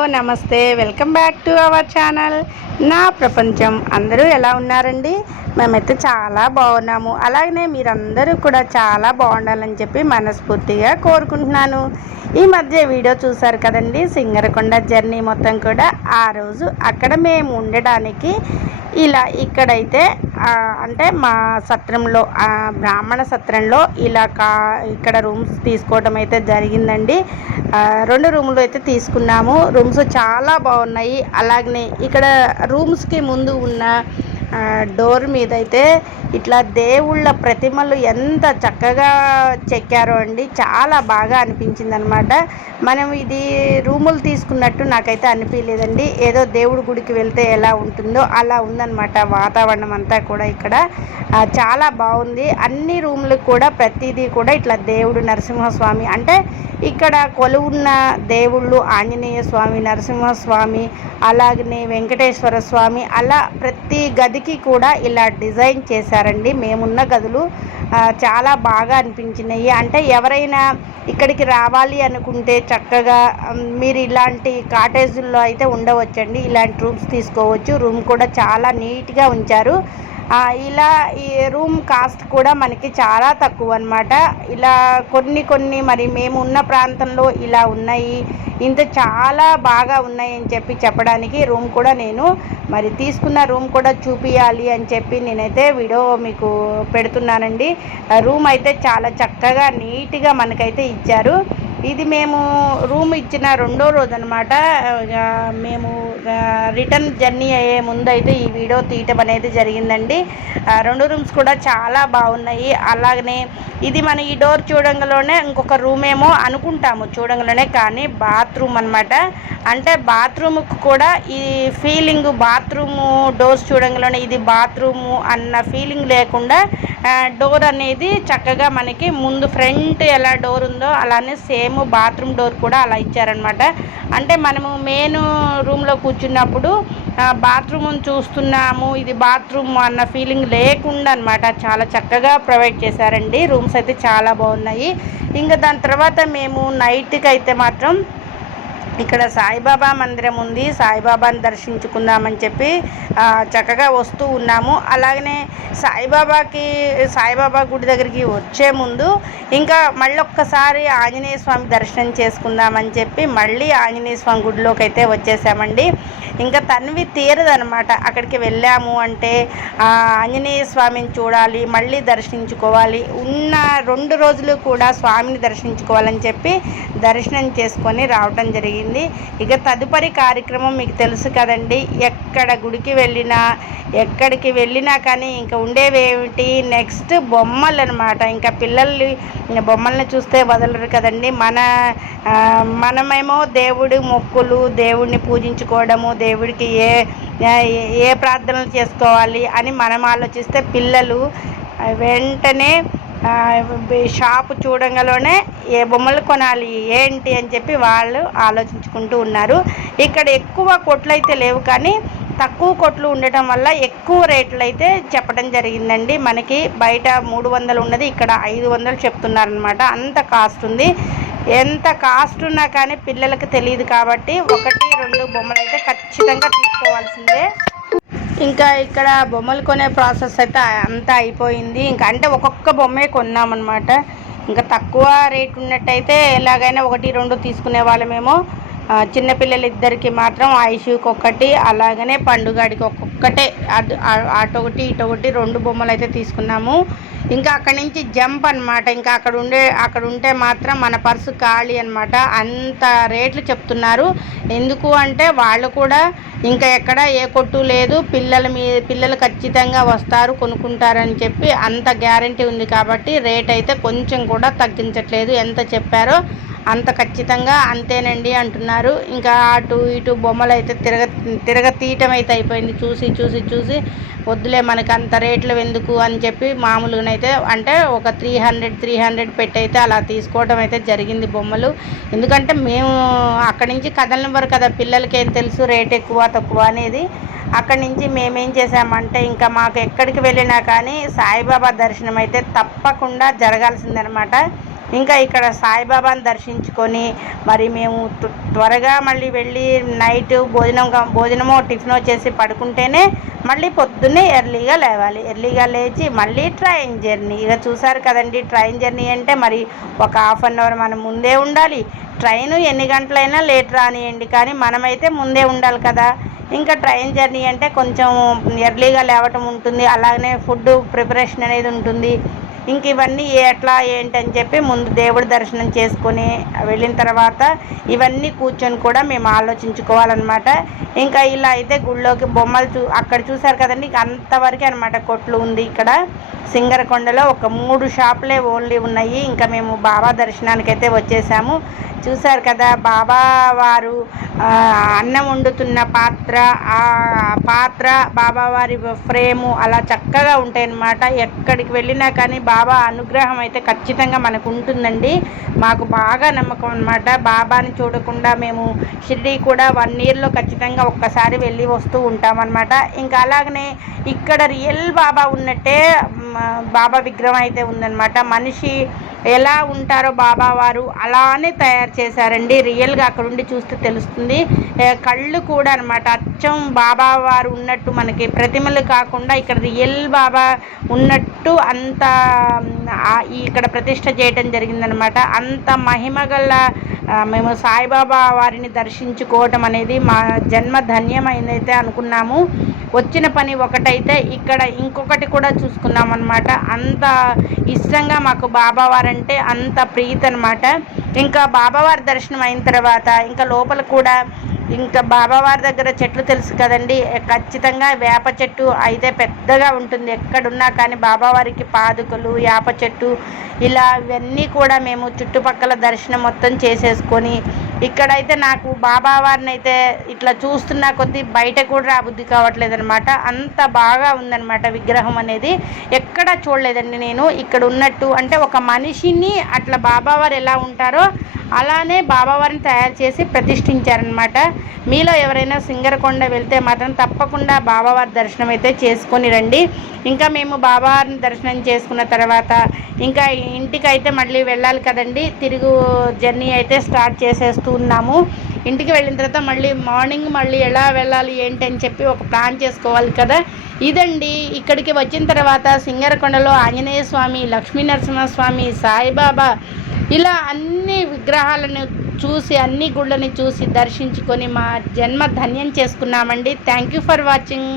Hello నమస్తే welcome back to our channel. నా ప్రపంచం అందరూ ఎలా ఉన్నారండి? మేమైతే చాలా బాగున్నాము. అలాగనే మీరందరూ కూడా చాలా బాగుండాలని చెప్పి మనస్ఫూర్తిగా కోరుకుంటున్నాను. ఈ మధ్య వీడియో చూసారు కదండి సింగరకొండ జర్నీ మొత్తం కూడా. ఆ రోజు అక్కడ మేము ఉండడానికి ఇలా ఇక్కడైతే అంటే మా సత్రంలో బ్రాహ్మణ సత్రంలో ఇలా కా ఇక్కడ రూమ్స్ తీసుకోవడం అయితే జరిగిందండి. రెండు రూములు అయితే తీసుకున్నాము. రూమ్స్ చాలా బాగున్నాయి. అలాగనే ఇక్కడ రూమ్స్కి ముందు ఉన్న డోర్ మీద అయితే ఇట్లా దేవుళ్ళ ప్రతిమలు ఎంత చక్కగా చెక్కారో అండి. చాలా బాగా అనిపించింది అనమాట మనం ఇది రూములు తీసుకున్నట్టు నాకైతే అనిపించలేదండి. ఏదో దేవుడి గుడికి వెళ్తే ఎలా ఉంటుందో అలా ఉందన్నమాట వాతావరణం అంతా కూడా ఇక్కడ. చాలా బాగుంది. అన్ని రూములు కూడా ప్రతిదీ కూడా ఇట్లా దేవుడు నరసింహస్వామి అంటే ఇక్కడ కొలువున్న దేవుళ్ళు ఆంజనేయ స్వామి నరసింహస్వామి అలాగనే వెంకటేశ్వర స్వామి అలా ప్రతి గది గదికి కూడా ఇలా డిజైన్ చేశారండి. మేమున్న గదులు చాలా బాగా అనిపించినాయి. అంటే ఎవరైనా ఇక్కడికి రావాలి అనుకుంటే చక్కగా మీరు ఇలాంటి కాటేజుల్లో అయితే ఉండవచ్చండి. ఇలాంటి రూమ్స్ తీసుకోవచ్చు. రూమ్ కూడా చాలా నీట్గా ఉంచారు. ఇలా ఈ రూమ్ కాస్ట్ కూడా మనకి చాలా తక్కువ అనమాట ఇలా కొన్ని కొన్ని మరి మేము ఉన్న ప్రాంతంలో ఇలా ఉన్నాయి. ఇంత చాలా బాగా ఉన్నాయి అని చెప్పి చెప్పడానికి రూమ్ కూడా నేను మరి తీసుకున్న రూమ్ కూడా చూపించాలి అని చెప్పి నేనైతే వీడియో మీకు పెడుతున్నానండి. రూమ్ అయితే చాలా చక్కగా నీట్గా మనకైతే ఇచ్చారు. ఇది మేము రూమ్ ఇచ్చిన రెండో రోజు అనమాట మేము రిటర్న్ జర్నీ అయ్యే ముందు అయితే ఈ వీడియో తీయటం అనేది జరిగిందండి. రెండు రూమ్స్ కూడా చాలా బాగున్నాయి. అలాగనే ఇది మన ఈ డోర్ చూడంగానే ఇంకొక రూమ్ ఏమో అనుకుంటాము చూడంగానే కానీ బాత్రూమ్ అనమాట అంటే బాత్రూమ్కి కూడా ఈ ఫీలింగ్ బాత్రూము డోర్స్ చూడంగానే ఇది బాత్రూము అన్న ఫీలింగ్ లేకుండా డోర్ అనేది చక్కగా మనకి ముందు ఫ్రంట్ ఎలా డోర్ ఉందో అలానే సేమ్ బాత్రూమ్ డోర్ కూడా అలా ఇచ్చారనమాట అంటే మనము మెయిన్ రూమ్లో కూర్చున్నప్పుడు బాత్రూమ్ చూస్తున్నాము. ఇది బాత్రూమ్ అన్న ఫీలింగ్ లేకుండా అనమాట చాలా చక్కగా ప్రొవైడ్ చేశారండి. రూమ్స్ అయితే చాలా బాగున్నాయి. ఇంకా దాని తర్వాత మేము నైట్కి అయితే మాత్రం ఇక్కడ సాయిబాబా మందిరం ఉంది. సాయిబాబాని దర్శించుకుందామని చెప్పి చక్కగా వస్తూ ఉన్నాము. అలాగనే సాయిబాబాకి సాయిబాబా గుడి దగ్గరికి వచ్చే ముందు ఇంకా మళ్ళీ ఒక్కసారి ఆంజనేయ స్వామి దర్శనం చేసుకుందామని చెప్పి మళ్ళీ ఆంజనేయ స్వామి గుడిలోకి అయితే వచ్చేసామండి. ఇంకా తన్వి తీరదనమాట. అక్కడికి వెళ్ళాము అంటే ఆంజనేయ స్వామిని చూడాలి మళ్ళీ దర్శించుకోవాలి. ఉన్న రెండు రోజులు కూడా స్వామిని దర్శించుకోవాలని చెప్పి దర్శనం చేసుకొని రావటం జరిగింది ఇక తదుపరి కార్యక్రమం మీకు తెలుసు కదండి. ఎక్కడ గుడికి వెళ్ళినా ఎక్కడికి వెళ్ళినా కానీ ఇంకా ఉండేవేమిటి? నెక్స్ట్ బొమ్మలు అనమాట ఇంకా పిల్లల్ని బొమ్మల్ని చూస్తే వదలరు కదండి. మన మనమేమో దేవుడి మొక్కులు దేవుడిని పూజించుకోవడము దేవుడికి ఏ ఏ ప్రార్థనలు చేసుకోవాలి అని మనం ఆలోచిస్తే పిల్లలు వెంటనే షాపు చూడంగానే ఏ బొమ్మలు కొనాలి ఏంటి అని చెప్పి వాళ్ళు ఆలోచించుకుంటూ ఉన్నారు. ఇక్కడ ఎక్కువ కొట్లు అయితే లేవు కానీ తక్కువ కొట్లు ఉండటం వల్ల ఎక్కువ రేట్లు అయితే చెప్పడం జరిగిందండి. మనకి బయట మూడు వందలు ఉన్నది ఇక్కడ ఐదు వందలు చెప్తున్నారనమాట అంత కాస్ట్ ఉంది. ఎంత కాస్ట్ ఉన్నా కానీ పిల్లలకు తెలియదు కాబట్టి ఒకటి రెండు బొమ్మలు అయితే ఖచ్చితంగా తీసుకోవాల్సిందే. ఇంకా ఇక్కడ బొమ్మలు కొనే ప్రాసెస్ అయితే అంతా అయిపోయింది. ఇంకా అంటే ఒక్కొక్క బొమ్మే కొన్నామన్నమాట. ఇంకా తక్కువ రేట్ ఉన్నట్టయితే ఎలాగైనా ఒకటి రెండు తీసుకునే వాళ్ళమేమో. చిన్నపిల్లలిద్దరికి మాత్రం ఆయుషుకి ఒక్కటి అలాగనే పండుగాడికి ఒక్కొక్కటే. అటు అటొకటి ఇటొకటి రెండు బొమ్మలు అయితే తీసుకున్నాము. ఇంకా అక్కడి నుంచి జంప్ అనమాట ఇంకా అక్కడ ఉండే అక్కడ ఉంటే మాత్రం మన పర్సు ఖాళీ అనమాట అంత రేట్లు చెప్తున్నారు. ఎందుకు అంటే వాళ్ళు కూడా ఇంకా ఎక్కడ ఏ కొట్టు లేదు. పిల్లల మీ పిల్లలు ఖచ్చితంగా వస్తారు కొనుక్కుంటారని చెప్పి అంత గ్యారంటీ ఉంది కాబట్టి రేట్ అయితే కొంచెం కూడా తగ్గించట్లేదు. ఎంత చెప్పారో అంత ఖచ్చితంగా అంతేనండి అంటున్నారు. ఇంకా అటు ఇటు బొమ్మలు అయితే తిరగ తిరగ తీయటం అయితే అయిపోయింది. చూసి చూసి చూసి వద్దులే మనకి అంత రేట్లు ఎందుకు అని చెప్పి మామూలుగానైతే అంటే ఒక త్రీ హండ్రెడ్ త్రీ హండ్రెడ్ పెట్టి అయితే అలా తీసుకోవడం అయితే జరిగింది బొమ్మలు. ఎందుకంటే మేము అక్కడి నుంచి కదలనివ్వరు కదా పిల్లలకి ఏం తెలుసు రేట్ ఎక్కువ తక్కువ అనేది. అక్కడి నుంచి మేమేం చేసామంటే ఇంకా మాకు ఎక్కడికి వెళ్ళినా కానీ సాయిబాబా దర్శనం అయితే తప్పకుండా జరగాల్సిందనమాట. ఇంకా ఇక్కడ సాయిబాబాని దర్శించుకొని మరి మేము త్వ- త్వరగా మళ్ళీ వెళ్ళి నైట్ భోజనం భోజనము భోజనమో టిఫిన్ చేసి పడుకుంటేనే మళ్ళీ పొద్దున్నే ఎర్లీగా లేవాలి. ఎర్లీగా లేచి మళ్ళీ ట్రైన్ జర్నీ. ఇక చూసారు కదండి ట్రైన్ జర్నీ అంటే మరి ఒక హాఫ్ అన్ అవర్ మనం ముందే ఉండాలి. ట్రైన్ ఎన్ని గంటలైనా లేట్ రానియండి కానీ మనమైతే ముందే ఉండాలి కదా. ఇంకా ట్రైన్ జర్నీ అంటే కొంచెం ఎర్లీగా లేవటం ఉంటుంది. అలాగనే ఫుడ్ ప్రిపరేషన్ అనేది ఉంటుంది. ఇంక ఇవన్నీ ఎట్లా ఏంటని చెప్పి ముందు దేవుడి దర్శనం చేసుకొని వెళ్ళిన తర్వాత ఇవన్నీ కూర్చొని కూడా మేము ఆలోచించుకోవాలన్నమాట. ఇంకా ఇలా అయితే గుళ్ళోకి బొమ్మలు చూ అక్కడ చూసారు కదండి ఇంక అంతవరకే అనమాట కొట్లు ఉంది ఇక్కడ. సింగరకొండలో ఒక మూడు షాపులే ఓన్లీ ఉన్నాయి. ఇంకా మేము బాబా దర్శనానికి అయితే వచ్చేసాము. చూసారు కదా బాబా వారు అన్నం వండుతున్న పాత్ర ఆ పాత్ర బాబావారి ఫ్రేము అలా చక్కగా ఉంటాయన్నమాట. ఎక్కడికి వెళ్ళినా కానీ బాబా అనుగ్రహం అయితే ఖచ్చితంగా మనకు ఉంటుందండి మాకు బాగా నమ్మకం అనమాట బాబాని చూడకుండా మేము షిరిడి కూడా వన్ ఇయర్లో ఖచ్చితంగా ఒక్కసారి వెళ్ళి వస్తూ ఉంటామన్నమాట. ఇంకా అలాగనే ఇక్కడ రియల్ బాబా ఉన్నట్టే బాబా విగ్రహం అయితే ఉందన్నమాట. మనిషి ఎలా ఉంటారో బాబా వారు అలానే తయారు చేశారండి. రియల్గా అక్కడ ఉండి చూస్తే తెలుస్తుంది. కళ్ళు కూడా అనమాట అచ్చం బాబా వారు ఉన్నట్టు మనకి ప్రతిమలు కాకుండా ఇక్కడ రియల్ బాబా ఉన్నట్టు అంత ఇక్కడ ప్రతిష్ట చేయటం జరిగిందనమాట అంత మహిమ గల మేము సాయిబాబా వారిని దర్శించుకోవటం అనేది మా జన్మ ధన్యమైందైతే అనుకున్నాము. వచ్చిన పని ఒకటైతే ఇక్కడ ఇంకొకటి కూడా చూసుకున్నాం అనమాట అంత ఇష్టంగా మాకు బాబావారంటే అంత ప్రీతి అనమాట ఇంకా బాబావారి దర్శనం అయిన తర్వాత ఇంకా లోపల కూడా ఇంకా బాబావారి దగ్గర చెట్లు తెలుసు కదండి. ఖచ్చితంగా వేప చెట్టు అయితే పెద్దగా ఉంటుంది. ఎక్కడున్నా కానీ బాబావారికి పాదుకలు వేప చెట్టు ఇలా ఇవన్నీ కూడా మేము చుట్టుపక్కల దర్శనం మొత్తం చేసేసుకొని ఇక్కడైతే నాకు బాబావారిని అయితే ఇట్లా చూస్తున్నా కొద్దీ బయట కూడా రాబుద్ధి కావట్లేదు అనమాట అంత బాగా ఉందన్నమాట విగ్రహం అనేది. ఎక్కడా చూడలేదండి నేను. ఇక్కడ ఉన్నట్టు అంటే ఒక మనిషిని అట్లా బాబావారు ఎలా ఉంటారో అలానే బాబావారిని తయారు చేసి ప్రతిష్ఠించారనమాట మీలో ఎవరైనా సింగరకొండ వెళ్తే మాత్రం తప్పకుండా బాబావారి దర్శనం అయితే చేసుకొని రండి. ఇంకా మేము బాబావారిని దర్శనం చేసుకున్న తర్వాత ఇంకా ఇంటికి అయితే మళ్ళీ వెళ్ళాలి కదండి. తిరుగు జర్నీ అయితే స్టార్ట్ చేసేస్తూ ఉన్నాము. ఇంటికి వెళ్ళిన తర్వాత మళ్ళీ మార్నింగ్ మళ్ళీ ఎలా వెళ్ళాలి ఏంటి అని చెప్పి ఒక ప్లాన్ చేసుకోవాలి కదా. ఇదండి ఇక్కడికి వచ్చిన తర్వాత సింగరకొండలో ఆంజనేయ స్వామి లక్ష్మీ నరసింహస్వామి సాయిబాబా ఇలా అన్ని విగ్రహాలను చూసి అన్ని గుళ్ళని చూసి దర్శించుకొని మా జన్మ ధన్యం చేసుకున్నామండి. Thank you for watching